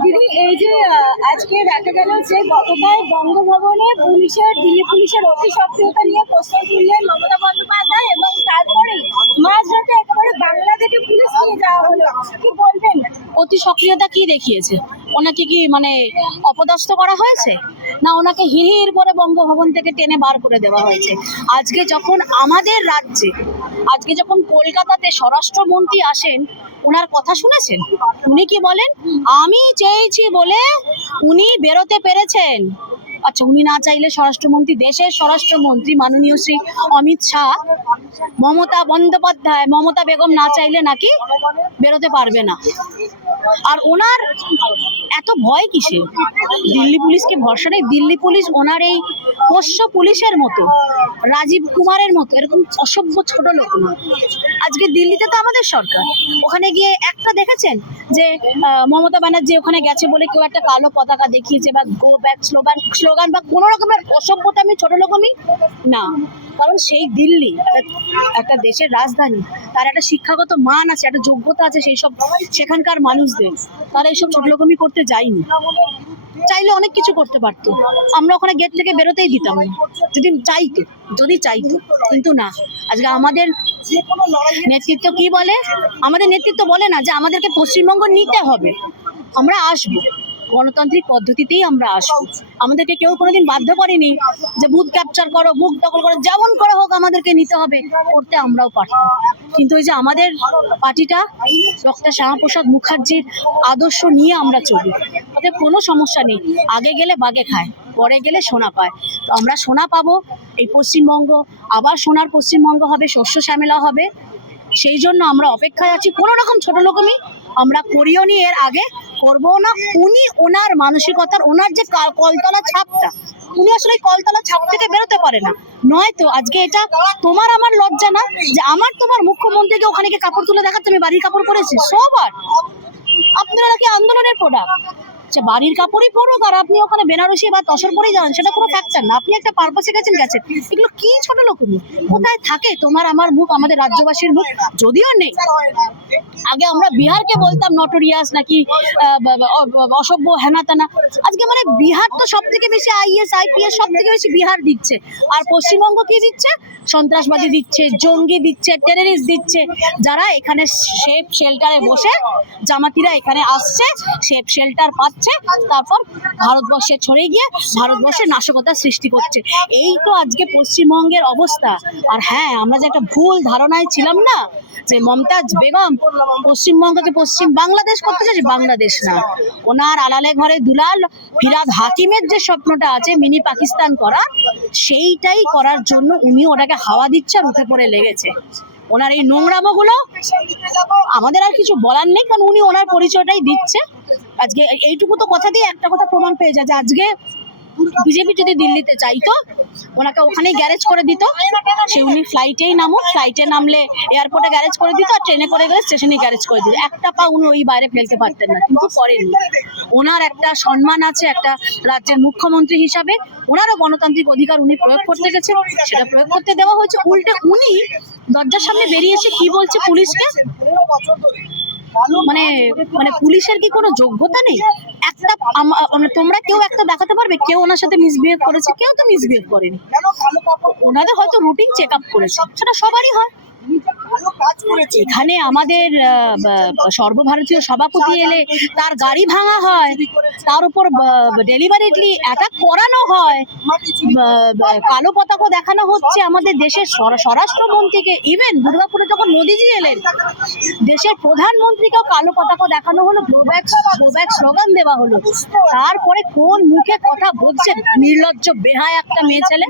দিদি, এই যে আজকে দেখা গেল যে গতকাল বঙ্গভবনে দিল্লি পুলিশের অতি সক্রিয়তা নিয়ে প্রশ্ন তুললেন মমতা বন্দ্যোপাধ্যায়, এবং তারপরে মাঝরাতে একেবারে বাংলা থেকে পুলিশ নিয়ে যাওয়া হলো। কি বলবেন? অতি সক্রিয়তা কি দেখিয়েছে? ওনাকে কি মানে অপদস্থ করা হয়েছে, না ওনাকে হিড়হিড় করে বঙ্গভবন থেকে টেনে বার করে দেওয়া হয়েছে? আজকে যখন আমাদের রাজ্যে, আজকে যখন কলকাতাতে স্বরাষ্ট্রমন্ত্রী আসেন, ওনার কথা শুনেছেন? উনি কি বলেন? আমি চেয়েছি বলে উনি বেরোতে পেরেছেন। আচ্ছা, উনি না চাইলে স্বরাষ্ট্রমন্ত্রী, দেশের স্বরাষ্ট্রমন্ত্রী মাননীয় শ্রী অমিত শাহ, মমতা বেগম না চাইলে নাকি বেরোতে পারবে না। আর ওনার এত ভয় কিসে? দিল্লি পুলিশকে ভরসা নেই? দিল্লি পুলিশ ওনার এই পোষ্য পুলিশের মতো, রাজীব কুমারের মতো এরকম অসভ্য ছোট লোক না। আজকে দিল্লিতে তো আমাদের সরকার, ওখানে গিয়ে একটা দেখেছেন যে মমতা ব্যানার্জি ওখানে গেছে বলে কেউ একটা কালো পতাকা দেখিয়েছে বা গো ব্যাক স্লোগান বা কোনো রকমের অসভ্যতামি ছোট লোকমি? না, কারণ সেই দিল্লি একটা দেশের রাজধানী, তার একটা শিক্ষাগত মান আছে, একটা যোগ্যতা আছে, সেই সব সেখানকার মানুষদের, তারা এইসব ছোট লোকমি করতে যায়নি। চাইলে অনেক কিছু করতে পারতো, আমরা ওখানে গেট থেকে বেরোতেই দিতাম না, যদি চাইতো, কিন্তু না। আজকে আমাদের নেতৃত্ব কি বলে? আমাদের নেতৃত্ব বলে না যে আমাদেরকে পশ্চিমবঙ্গ নিতে হবে, আমরা আসবো, গণতান্ত্রিক পদ্ধতিতেই আমরা আসবো। আমাদেরকে কেউ কোনোদিন বাধ্য করেনি যে বুথ ক্যাপচার করো, বুথ দখল করো, যেমন করে হোক আমাদেরকে নিতে হবে, করতে আমরাও পারতাম। কিন্তু ওই যে আমাদের পার্টিটা ডক্টর শ্যামাপ্রসাদ মুখার্জির আদর্শ নিয়ে আমরা চলি, ওদের কোনো সমস্যা নেই। আগে গেলে বাগে খায়, পরে গেলে সোনা পায়। তো আমরা সোনা পাবো, এই পশ্চিমবঙ্গ আবার সোনার পশ্চিমবঙ্গ হবে, শস্য শ্যামেলা হবে। সেই জন্য আমরা অপেক্ষায় আছি। কোনো রকম ছোট লোকমি আমরা করিও নি, এর আগে করবো না। উনি ওনার মানসিকতার, ওনার যে কলতলা ছাপটা, উনি আসলে কলতলা ছাপ থেকে বেরোতে পারে না। নয়তো আজকে এটা তোমার আমার লজ্জা না যে আমার তোমার মুখ্যমন্ত্রীকে ওখানে গিয়ে কাপড় তুলে দেখাচ্ছে আমি বাড়ির কাপড় পরেছি? সবার আপনারা কি আন্দোলনের প্রোডাক্ট? বাড়ির কাপড়ই পরুক আর আপনি ওখানে বেনারসি বা তসর পরেই যান, সেটা কোনো ফ্যাক্টর না। আপনি একটা পারপাসে গেছেন। এগুলো কি ছোট লোকনি? কোথায় থাকে তোমার আমার মুখ, আমাদের রাজ্যবাসীর মুখ? যদিও নেই। আগে আমরা বিহারকে বলতাম নটোরিয়াস নাকি অসভ্য হেনা তেনা। আজকে মানে বিহার তো সব থেকে বেশি আইএস আইপিএস সব থেকে বেশি বিহার দিচ্ছে, আর পশ্চিমবঙ্গ কি দিচ্ছে? সন্ত্রাসবাদী দিচ্ছে, জঙ্গি দিচ্ছে, টেররিস্ট দিচ্ছে। যারা এখানে সেফ শেল্টারে বসে, জামাতিরা এখানে আসছে, সেফ শেল্টার পাচ্ছে, তারপর ভারতবর্ষে ছড়িয়ে গিয়ে ভারতবর্ষে নাশকতা সৃষ্টি করছে। এই তো আজকে পশ্চিমবঙ্গের অবস্থা। আর হ্যাঁ, আমরা যে একটা ভুল ধারণায় ছিলাম না যে মমতাজ বেগম পশ্চিমবঙ্গকে পশ্চিম বাংলাদেশ করতে চাইছে, বাংলাদেশ না। ওনার আলালে ঘরে দুলাল ফিরাদ হাকিমের যে স্বপ্নটা আছে মিনি পাকিস্তান করা, সেইটাই করার জন্য উনি ওটাকে হাওয়া দিচ্ছে আর উঠে পড়ে লেগেছে। ওনার এই নোংরামো গুলো আমাদের আর কিছু বলার নেই, কারণ উনি ওনার পরিচয়টাই দিচ্ছে। আজকে এইটুকু তো কথা দিয়ে একটা কথা প্রমাণ পেয়ে যায় যে আজকে বিজেপি যদি দিল্লিতে চাইতো, ওনাকে ওখানেই গ্যারেজ করে দিত, সে উনি ফ্লাইটেই নামুক, ফ্লাইটে নামলে এয়ারপোর্টে গ্যারেজ করে দিত, আর ট্রেনে করে গেলে স্টেশনে গ্যারেজ করে দিত। একটা পা উনি ওই বাইরে ফেলতে পারতেন না, কিন্তু করেননি। ওনার একটা সম্মান আছে একটা রাজ্যের মুখ্যমন্ত্রী হিসাবে, ওনারও গণতান্ত্রিক অধিকার উনি প্রয়োগ করতে গেছেন, সেটা প্রয়োগ করতে দেওয়া হয়েছে। উল্টে উনি দরজার সামনে বেরিয়ে এসে কি বলছে পুলিশকে? মানে মানে পুলিশের কি কোনো যোগ্যতা নেই? একটা তোমরা কেউ একটা দেখাতে পারবে কেউ ওনার সাথে মিসবিহেভ করেছে? কেউ তো মিসবিহেভ করেনি। ওনাদের হয়তো রুটিন চেক আপ করেছে, সেটা সবারই হয়। এখানে আমাদের সর্বভারতীয় সভাপতি এলে তার গাড়ি ভাঙা হয়, তার উপর ডেলিভারিটলি অ্যাটাক করানো হয়, কালো পতাকা দেখানো হচ্ছে আমাদের দেশের স্বরাষ্ট্রমন্ত্রীকে। ইভেন দুর্গাপুরে যখন মোদিজি এলেন, দেশের প্রধানমন্ত্রীকেও কালো পতাকা দেখানো হলো, গো ব্যাক স্লোগান দেওয়া হলো। তারপরে কোন মুখে কথা বলছেন? নির্লজ্জ বেহায়া একটা মেয়ে ছেলে।